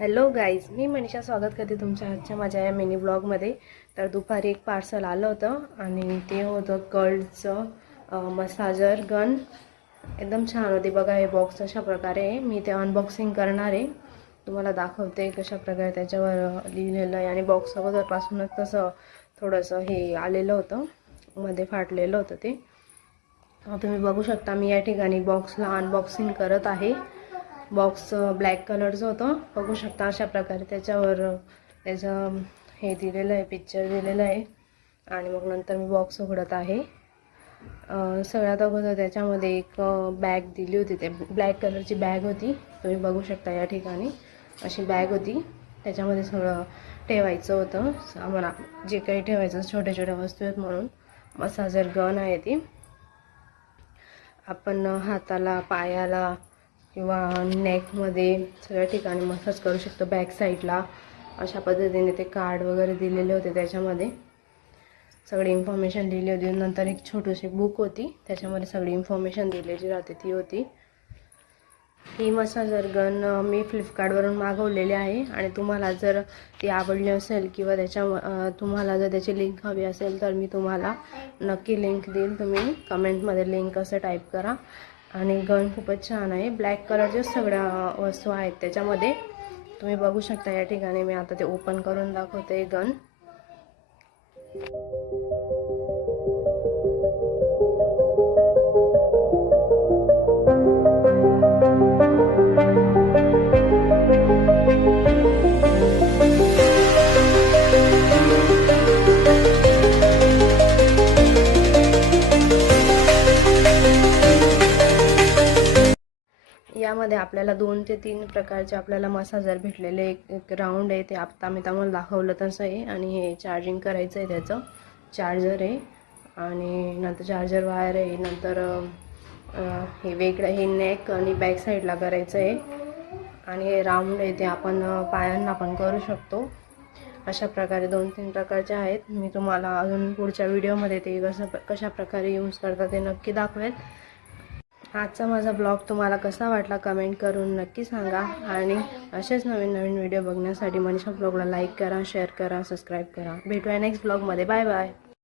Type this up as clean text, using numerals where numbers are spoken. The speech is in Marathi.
हॅलो गाईज, मी मनीषा स्वागत करते तुमच्या आजच्या माझ्या या मिनी ब्लॉगमध्ये. तर दुपारी एक पार्सल आलं होतं आणि ते होतं कर्डचं मसाजर गन. एकदम छान होती बघा. हे बॉक्स अशा प्रकारे आहे. मी ते अनबॉक्सिंग करणार आहे, तुम्हाला दाखवते कशा प्रकारे त्याच्यावर लिहिलेलं आहे. आणि बॉक्स अगोदरपासूनच तसं थोडंसं हे आलेलं होतं, मध्ये फाटलेलं होतं ते. तुम्ही बघू शकता मी या ठिकाणी बॉक्सला अनबॉक्सिंग करत आहे. बॉक्स ब्लॅक कलरचं होतं, बघू शकता अशा प्रकारे त्याच्यावर त्याचं हे दिलेलं आहे, पिक्चर दिलेलं आहे. आणि मग नंतर मी बॉक्स उघडत आहे. सगळ्यात अगोदर त्याच्यामध्ये एक बॅग दिली होती, ते ब्लॅक कलरची बॅग होती. तुम्ही बघू शकता या ठिकाणी अशी बॅग होती. त्याच्यामध्ये सगळं ठेवायचं होतं, आम्हाला जे काही ठेवायचं छोट्या छोट्या वस्तू आहेत म्हणून. मसाजर गन आहे ती. आपण हाताला, पायाला किंवा नेकमध्ये सगळ्या ठिकाणी मसाज करू शकतो. बॅक साईडला अशा पद्धतीने ते कार्ड वगैरे दिलेले होते. त्याच्यामध्ये सगळी इन्फॉर्मेशन दिली होती. नंतर एक छोटीशी बुक होती, त्याच्यामध्ये सगळी इन्फॉर्मेशन दिलेली राहते ती होती. ही मसाजर गन मी फ्लिपकार्टवरून मागवलेली आहे. आणि तुम्हाला जर ती आवडली असेल किंवा तुम्हाला जर त्याची लिंक हवी असेल तर मी तुम्हाला नक्की लिंक देईल. तुम्ही कमेंटमध्ये लिंक असं टाईप करा. आणि गन खूपच छान आहे. ब्लॅक कलरच्या सगळ्या वस्तू आहेत त्याच्यामध्ये. तुम्ही बघू शकता या ठिकाणी मी आता ते ओपन करून दाखवते गन. यामध्ये आपल्याला 2 ते 3 प्रकारचे आपल्याला मसाजर भेटलेले. एक राऊंड आहे, ते आता मी तुम्हाला दाखवलं तसं आहे. आणि हे चार्जिंग करायचं आहे, त्याचं चार्जर आहे. आणि नंतर चार्जर वायर आहे. नंतर हे वेगळं, हे नेक आणि बॅक साईडला करायचं आहे. आणि हे राऊंड आहे, ते आपण पायांना पण करू शकतो. अशा प्रकारे 2-3 प्रकारचे आहेत. मी तुम्हाला अजून पुढच्या व्हिडिओमध्ये ते कशा प्रकारे यूज करतात ते नक्की दाखवेल. आजचा माझा ब्लॉग तुम्हाला कसा वाटला कमेंट करून नक्की सांगा. आणि असेच नवीन नवीन व्हिडिओ बघण्यासाठी मनीषा ब्लॉगला लाईक करा, शेअर करा, सबस्क्राईब करा. भेटूया नेक्स्ट ब्लॉगमध्ये. Bye bye.